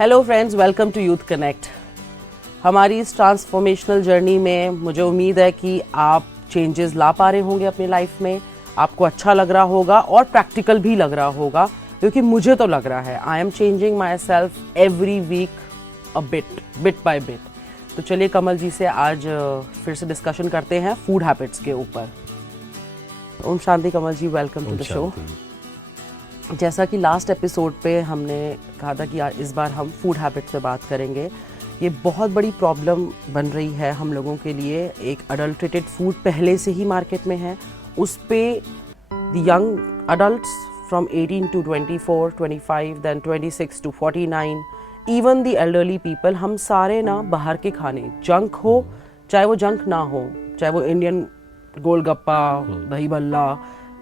Hello friends, welcome to youth connect. हमारी इस transformational journey में मुझे उम्मीद है कि आप चेंजेस ला पा रहे होंगे अपनी लाइफ में, आपको अच्छा लग रहा होगा और प्रैक्टिकल भी लग रहा होगा, क्योंकि मुझे तो लग रहा है I am changing myself every week a bit by bit. तो चलिए कमल जी से आज फिर से डिस्कशन करते हैं फूड हैबिट्स के ऊपर। ओम शांति कमल जी, वेलकम टू द शो। जैसा कि लास्ट एपिसोड पे हमने कहा था कि इस बार हम फूड हैबिट्स पे बात करेंगे। ये बहुत बड़ी प्रॉब्लम बन रही है हम लोगों के लिए। एक अडल्ट्रेटेड फूड पहले से ही मार्केट में है, उस पे the young adults from 18 to 24, 25, then 26 to 49, even the elderly people, हम सारे ना बाहर के खाने, जंक हो चाहे वो जंक ना हो, चाहे वो इंडियन गोलगप्पा, दही बल्ला,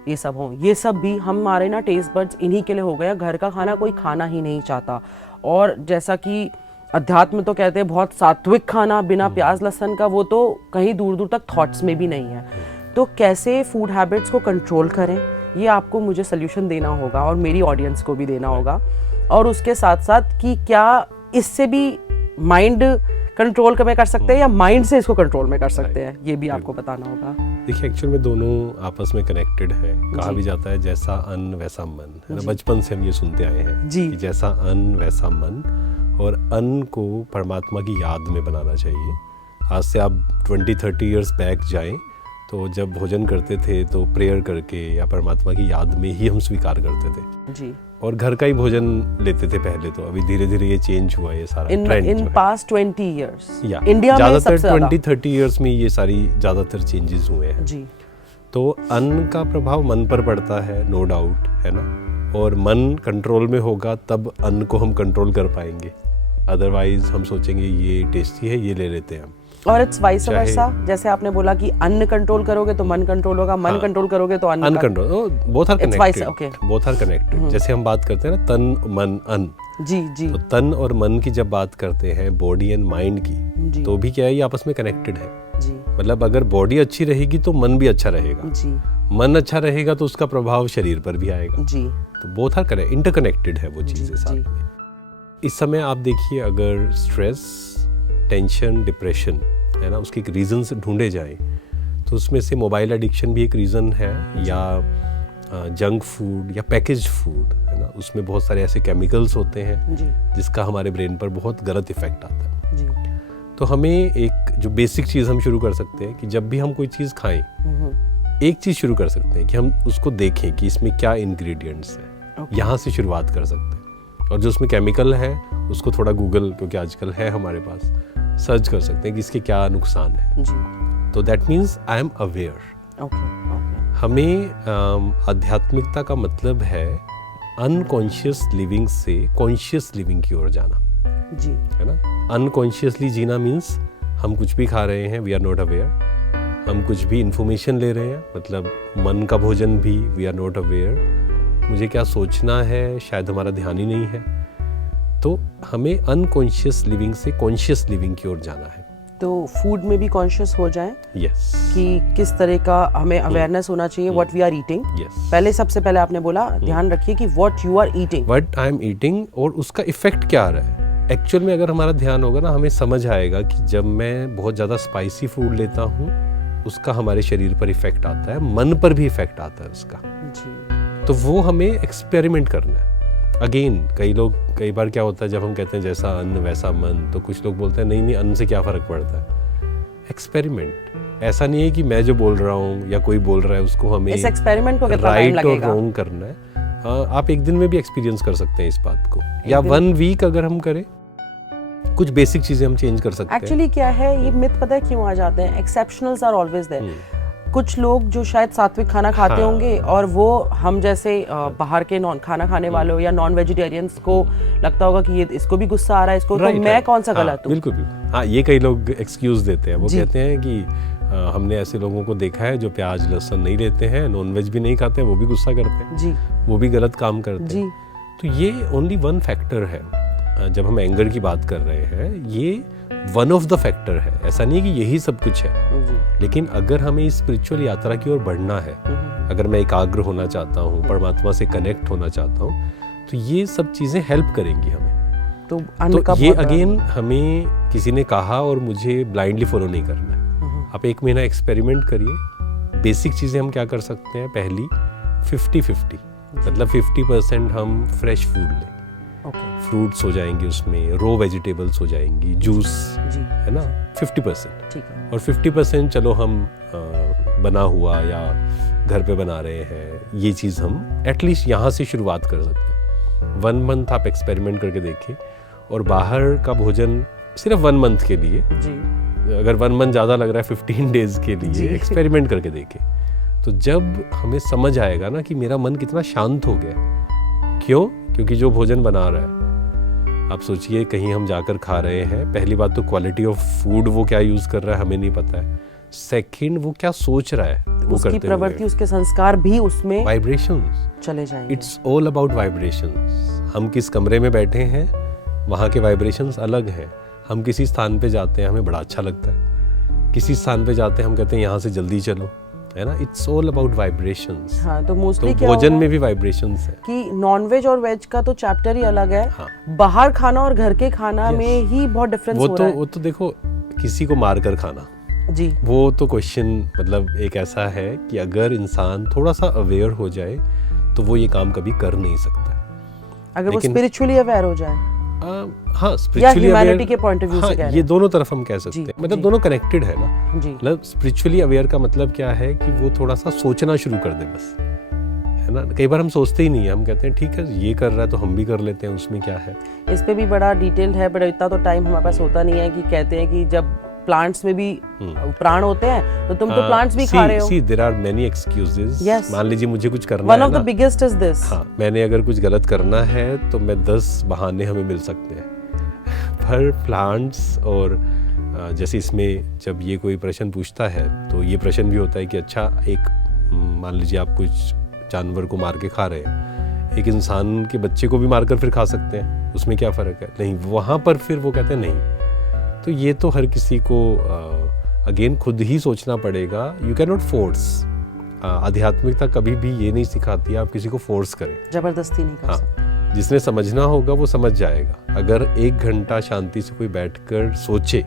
ये सब हो, ये सब भी हमारे ना टेस्ट बड्स इन्हीं के लिए हो गया। घर का खाना कोई खाना ही नहीं चाहता। और जैसा कि अध्यात्म तो कहते हैं बहुत सात्विक खाना बिना प्याज लहसुन का, वो तो कहीं दूर दूर तक थॉट्स में भी नहीं है। तो कैसे फूड हैबिट्स को कंट्रोल करें, ये आपको मुझे सोल्यूशन देना होगा और मेरी ऑडियंस को भी देना होगा। और उसके साथ साथ कि क्या इससे भी माइंड कंट्रोल में कर सकते हैं या माइंड से इसको कंट्रोल में कर सकते हैं, ये भी आपको बताना होगा। देखिए, एक्चुअल में दोनों आपस में कनेक्टेड है। कहा भी जाता है जैसा अन्न वैसा मन, है ना। बचपन से हम ये सुनते आए हैं कि जैसा अन्न वैसा मन, और अन्न को परमात्मा की याद में बनाना चाहिए। आज से आप 20-30 इयर्स बैक जाएं तो जब भोजन करते थे तो प्रेयर करके या परमात्मा की याद में ही हम स्वीकार करते थे जी। और घर का ही भोजन लेते थे पहले। तो अभी धीरे धीरे ये चेंज हुआ, ये सारा ट्रेंड इन पास्ट 20 इयर्स या इंडिया में सबसे ज्यादा 20-30 इयर्स में ये सारी ज़्यादातर चेंजेस हुए हैं जी। तो अन्न का प्रभाव मन पर पड़ता है, नो डाउट, है ना। और मन कंट्रोल में होगा तब अन्न को हम कंट्रोल कर पाएंगे। अदरवाइज हम सोचेंगे ये टेस्टी है, ये ले लेते हैं हम। और इट्स वाइस वर्सा, जैसे आपने बोला कि अन्न कंट्रोल करोगे तो मन कंट्रोल होगा, मन कंट्रोल करोगे तो अन्न कंट्रोल। Both are connected. जैसे हम बात करते हैं ना तन मन अन्न जी। तो तन और मन की जब बात करते हैं, बॉडी एंड माइंड की, तो भी क्या है, ये आपस में कनेक्टेड है जी। मतलब अगर बॉडी अच्छी रहेगी तो मन भी अच्छा रहेगा जी। मन अच्छा रहेगा तो उसका प्रभाव शरीर पर भी आएगा जी। तो बोथ आर इंटरकनेक्टेड है वो चीजें साथ में। इस समय आप देखिए, अगर स्ट्रेस, टेंशन, डिप्रेशन, है ना, उसके रीजंस ढूंढे जाएं तो उसमें से मोबाइल एडिक्शन भी एक रीज़न है, या जंक फूड या पैकेज फूड, है ना। उसमें बहुत सारे ऐसे केमिकल्स होते हैं जिसका हमारे ब्रेन पर बहुत गलत इफेक्ट आता है जी। तो हमें एक जो बेसिक चीज़ हम शुरू कर सकते हैं कि जब भी हम कोई चीज़ खाएं, एक चीज़ शुरू कर सकते हैं कि हम उसको देखें कि इसमें क्या इंग्रेडिएंट्स हैं। यहाँ से शुरुआत कर सकते हैं। और जो उसमें केमिकल है उसको थोड़ा गूगल, क्योंकि आजकल है हमारे पास, सर्च कर सकते हैं कि इसके क्या नुकसान है जी। तो that means I am aware. हमें आध्यात्मिकता का मतलब है अनकॉन्शियस लिविंग से कॉन्शियस लिविंग की ओर जाना जी, है ना। अनकॉन्शियसली जीना मीन्स हम कुछ भी खा रहे हैं, वी आर नॉट अवेयर। हम कुछ भी इंफॉर्मेशन ले रहे हैं, मतलब मन का भोजन भी, वी आर नॉट अवेयर। मुझे क्या सोचना है, शायद हमारा ध्यान ही नहीं है। तो हमें अनकॉन्शियस लिविंग से कॉन्शियस लिविंग की ओर जाना है। तो फूड में भी कॉन्शियस हो जाएं yes. कि किस तरह का हमें अवेयरनेस होना चाहिए, व्हाट वी आर ईटिंग। पहले सबसे पहले आपने बोला ध्यान रखिए कि what you are eating, what I am eating, और उसका इफेक्ट क्या आ रहा है। एक्चुअल में अगर हमारा ध्यान होगा ना, हमें समझ आएगा कि जब मैं बहुत ज़्यादा स्पाइसी फूड लेता हूँ उसका हमारे शरीर पर इफेक्ट आता है, मन पर भी इफेक्ट आता है उसका जी। तो वो हमें एक्सपेरिमेंट करना है। अगेन कई बार क्या होता है, जब हम कहते हैं जैसा अन्न वैसा मन, तो कुछ लोग बोलते हैं नहीं अन्न से क्या फ़र्क पड़ता है। एक्सपेरिमेंट, ऐसा नहीं है कि मैं जो बोल रहा हूँ या कोई बोल रहा है उसको हमें इस एक्सपेरिमेंट को कितना टाइम लगेगा, राइट और रॉन्ग करना है। आप एक दिन में भी एक्सपीरियंस कर सकते हैं इस बात को, या 1 वीक अगर हम करें, कुछ बेसिक चीज़ें हम चेंज कर सकते हैं। एक्चुअली क्या है, ये मिथ पता है क्यों आ जाते हैं, एक्सेप्शनल्स आर ऑलवेज देयर। कुछ लोग जो शायद सात्विक खाना खाते होंगे और वो हम जैसे बाहर के खाना खाने वालों या नॉन वेजिटेरियंस को लगता होगा कि ये इसको भी गुस्सा आ रहा है, इसको तो मैं कौन सा गलत हूँ। बिल्कुल। हाँ, ये कई लोग एक्सक्यूज देते हैं। वो कहते हैं कि हमने ऐसे लोगों को देखा है जो प्याज लहसुन नहीं लेते हैं, नॉन वेज भी नहीं खाते हैं, वो भी गुस्सा करते हैं जी, वो भी गलत काम करते हैं। तो ये ओनली वन फैक्टर है। जब हम एंगर की बात कर रहे हैं, ये वन ऑफ द फैक्टर है। ऐसा नहीं है कि यही सब कुछ है, लेकिन अगर हमें इस स्पिरिचुअल यात्रा की ओर बढ़ना है, अगर मैं एकाग्र होना चाहता हूँ, परमात्मा से कनेक्ट होना चाहता हूँ, तो ये सब चीज़ें हेल्प करेंगी हमें। तो ये अगेन हमें किसी ने कहा और मुझे ब्लाइंडली फॉलो नहीं करना है। आप 1 महीना एक्सपेरिमेंट करिए। बेसिक चीज़ें हम क्या कर सकते हैं, पहली 50-50, मतलब 50% हम फ्रेश फूड लें, फ्रूट्स हो जाएंगे उसमें, रो वेजिटेबल्स हो जाएंगी, जूस है ना 50%, ठीक है, और 50% चलो हम बना हुआ या घर पे बना रहे हैं, ये चीज़ हम एटलीस्ट यहाँ से शुरुआत कर सकते हैं। 1 मंथ आप एक्सपेरिमेंट करके देखिए, और बाहर का भोजन सिर्फ 1 मंथ के लिए जी। अगर 1 मंथ ज़्यादा लग रहा है 15 डेज के लिए एक्सपेरिमेंट करके देखें, तो जब हमें समझ आएगा ना कि मेरा मन कितना शांत हो गया। क्यों? क्योंकि जो भोजन बना रहा है, आप सोचिए कहीं हम जाकर खा रहे हैं, पहली बात तो क्वालिटी ऑफ फूड वो क्या यूज़ कर रहा है हमें नहीं पता है, सेकंड वो क्या सोच रहा है, वो उसकी प्रवृत्ति, उसके संस्कार भी उसमें वाइब्रेशंस चले जाएंगे। It's all about vibrations. हम किस कमरे में बैठे हैं वहाँ के वाइब्रेशंस अलग हैं। हम किसी स्थान पे जाते हैं हमें बड़ा अच्छा लगता है, किसी स्थान पे जाते हैं हम कहते हैं यहाँ से जल्दी चलो, है ना। It's all about vibrations. हाँ, तो मोस्टली तो भोजन में भी वाइब्रेशंस है कि नॉनवेज और वेज का तो चैप्टर ही अलग है। हाँ। बाहर खाना और घर के खाना में ही बहुत डिफरेंस हो रहा है। वो तो देखो, किसी को मार कर खाना जी, वो तो क्वेश्चन मतलब एक ऐसा है कि अगर इंसान थोड़ा सा अवेयर हो जाए तो वो ये काम कभी कर नहीं सकता। अगर वो स्पिरिचुअली अवेयर हो जाए, हाँ, स्पिरिचुअली ह्यूमैनिटी के पॉइंट ऑफ व्यू से कह रहे हैं, ये दोनों तरफ हम कह सकते हैं, मतलब दोनों कनेक्टेड है ना। मतलब स्पिरिचुअली अवेयर का मतलब क्या है कि वो थोड़ा सा सोचना शुरू कर दे बस, है ना। कई बार हम सोचते ही नहीं है, हम कहते हैं ठीक है ये कर रहा है तो हम भी कर लेते हैं, उसमें क्या है। इस पे भी बड़ा डिटेल्ड है, बट इतना तो टाइम हमारे पास होता नहीं है कि कहते हैं कि जब प्लांट्स में भी प्राण होते हैं तो तुम तो प्लांट्स भी खा रहे हो। See, there are many excuses. Yes. मान लीजिए मुझे कुछ करना है ना। One of the biggest is this. हाँ, मैंने अगर कुछ गलत करना है तो मैं 10 बहाने हमें मिल सकते हैं। पर प्लांट्स और जैसे इसमें जब ये कोई प्रश्न पूछता है तो ये प्रश्न भी होता है कि अच्छा, एक मान लीजिए आप कुछ जानवर को मार के खा रहे हैं, एक इंसान के बच्चे को भी मारकर फिर खा सकते हैं, उसमें क्या फ़र्क है? नहीं, वहाँ पर फिर वो कहते हैं नहीं। तो ये तो हर किसी को अगेन खुद ही सोचना पड़ेगा। You can not force. आध्यात्मिकता कभी भी ये नहीं सिखाती आप किसी को फोर्स करें, जबरदस्ती नहीं कर सकते। जिसने समझना होगा वो समझ जाएगा। अगर 1 घंटा शांति से कोई बैठकर सोचे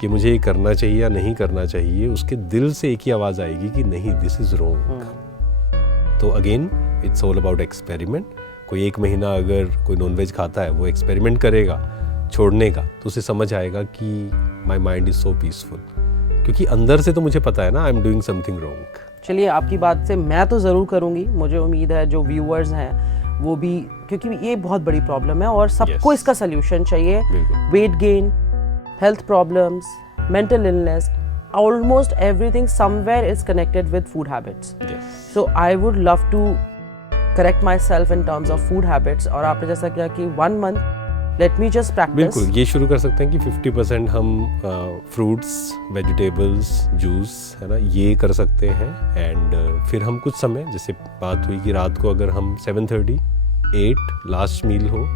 कि मुझे ये करना चाहिए या नहीं करना चाहिए, उसके दिल से एक ही आवाज़ आएगी कि नहीं, दिस इज़ रॉन्ग। तो again it's all about experiment. कोई 1 महीना अगर कोई नॉनवेज खाता है, वो एक्सपेरिमेंट करेगा छोड़ने का, तो उसे समझ आएगा कि my mind is so peaceful, क्योंकि अंदर से तो मुझे पता है ना I am doing something wrong. चलिए, आपकी बात से मैं तो ज़रूर करूँगी, मुझे उम्मीद है जो व्यूअर्स हैं वो भी, क्योंकि ये बहुत बड़ी प्रॉब्लम है और सबको इसका सल्यूशन चाहिए। Weight gain, health problems, mental illness, almost everything somewhere is connected with food habits. So I would love to correct myself in terms of food habits. और आपने जैसा किया कि 1 month let me just practice. बिल्कुल, ये शुरू कर सकते हैं कि 50% हम फ्रूट्स, वेजिटेबल्स, जूस, है ना, ये कर सकते हैं। एंड फिर हम कुछ समय, जैसे बात हुई कि रात को अगर हम 7:30, 8 लास्ट मील हो,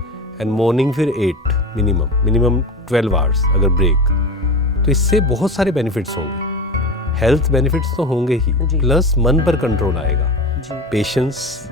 एंड मॉर्निंग फिर 8 मिनिमम 12 आवर्स अगर ब्रेक, तो इससे बहुत सारे बेनिफिट्स होंगे। हेल्थ बेनिफिट्स तो होंगे ही, प्लस मन पर कंट्रोल आएगा, पेशेंस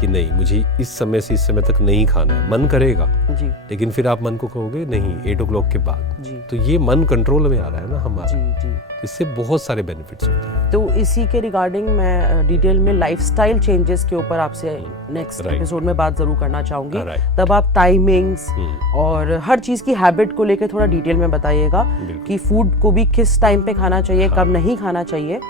कि नहीं, मुझे इस समय से इस समय तक नहीं खाना है। मन करेगा जी, लेकिन फिर आप मन को कहोगे नहीं 8 o'clock के बाद जी, तो ये मन कंट्रोल में आ रहा है ना हमारा जी, जी। इससे बहुत सारे बेनिफिट्स होते हैं। तो इसी के रिगार्डिंग मैं डिटेल में लाइफस्टाइल चेंजेस के ऊपर आपसे नेक्स्ट एपिसोड में बात जरूर करना चाहूंगी। तब आप टाइमिंग्स और हर चीज की हैबिट को लेकर थोड़ा डिटेल में बताइएगा कि फूड को भी किस टाइम पे खाना चाहिए, कब नहीं खाना चाहिए,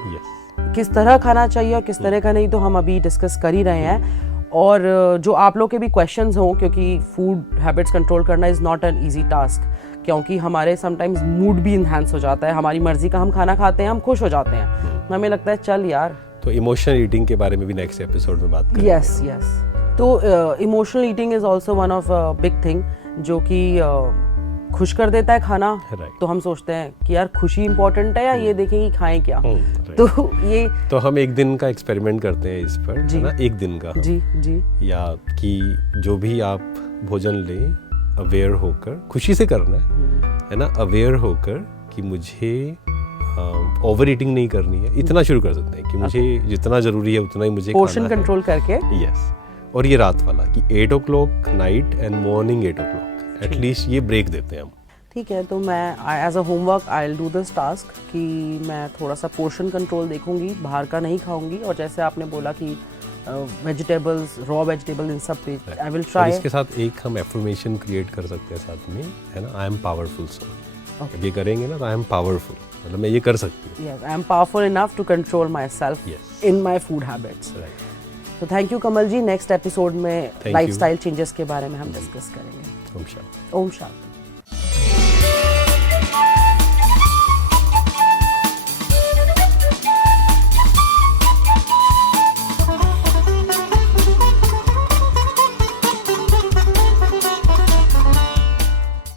किस तरह खाना चाहिए और किस तरह का नहीं, तो हम अभी डिस्कस कर ही रहे हैं। और जो आप लोग के भी क्वेश्चंस हों, क्योंकि फूड हैबिट्स कंट्रोल करना is not an easy task, क्योंकि हमारे समटाइम्स मूड भी इन्हांस हो जाता है, हमारी मर्जी का हम खाना खाते हैं, हम खुश हो जाते हैं, हमें लगता है चल यार। तो इमोशनल ईटिंग के बारे में भी नेक्स्ट एपिसोड में बात करेंगे। यस। तो emotional eating is also one of big thing जो कि खुश कर देता है खाना। तो हम सोचते हैं कि यार खुशी इंपॉर्टेंट है या ये देखें कि खाएं क्या। तो ये तो हम 1 दिन का एक्सपेरिमेंट करते हैं इस पर, है ना, 1 दिन का जी, या कि जो भी आप भोजन लें अवेयर होकर, खुशी से करना है ना, अवेयर होकर कि मुझे ओवर ईटिंग नहीं करनी है, इतना शुरू कर सकते हैं कि मुझे जितना जरूरी है उतना ही मुझे पोर्शन कंट्रोल करके। यस। और ये रात वाला कि 8 o'clock night and morning 8 o'clock, at least ये ब्रेक देते हैं हम। ठीक है, तो मैं as a homework I will do this task कि मैं थोड़ा सा पोर्शन कंट्रोल देखूंगी, बाहर का नहीं खाऊंगी, और जैसे आपने बोला कि वेजिटेबल्स, रॉ वेजिटेबल, इन सब पे आई विल ट्राई। इसके साथ एक हम एफर्मेशन क्रिएट कर सकते हैं साथ में, है ना, आई एम पावरफुल सोल। ये करेंगे ना तो आई एम पावरफुल, मतलब मैं ये कर सकती हूँ। Yes, I am powerful enough to control myself in my food habits. तो thank you Kamal ji. Next episode में लाइफस्टाइल चेंजेस के बारे में हम डिस्कस करेंगे। ओम शांति। ओम शांति।